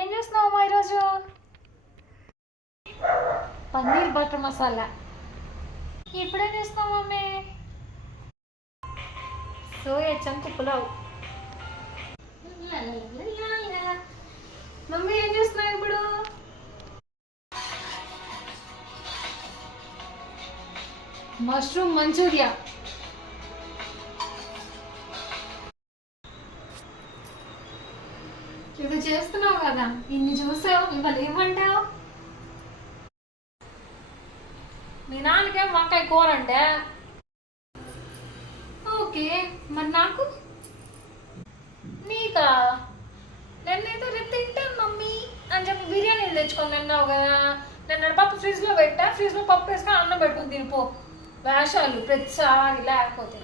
ఏం చేస్తున్నావు ఈరోజు? పన్నీర్ బటర్ మసాలా. ఇప్పుడేం చేస్తున్నావు mummy? Soya chunk pulao. Mummy ఏం చేస్తున్నావు ఇప్పుడు? మష్రూమ్ మంచూరియా. ఇది చేస్తున్నావు కదా, ఇన్ని చూసావు, ఇవాళ ఏమంటావు? మీ నాన్నకేం వంకాయ కూర అంటే ఓకే, మరి నాకు నీకా? నేనైతే రేపు తింటాను మమ్మీ అని చెప్పి బిర్యానీలు తెచ్చుకొని తిన్నావు కదా. నేను పప్పు ఫ్రిడ్జ్లో పెట్టా, ఫ్రిడ్జ్లో పప్పు వేసుకొని అన్నం పెట్టుకుని తినిపో. వేషాలు ప్రతిసారి లేకపోతే.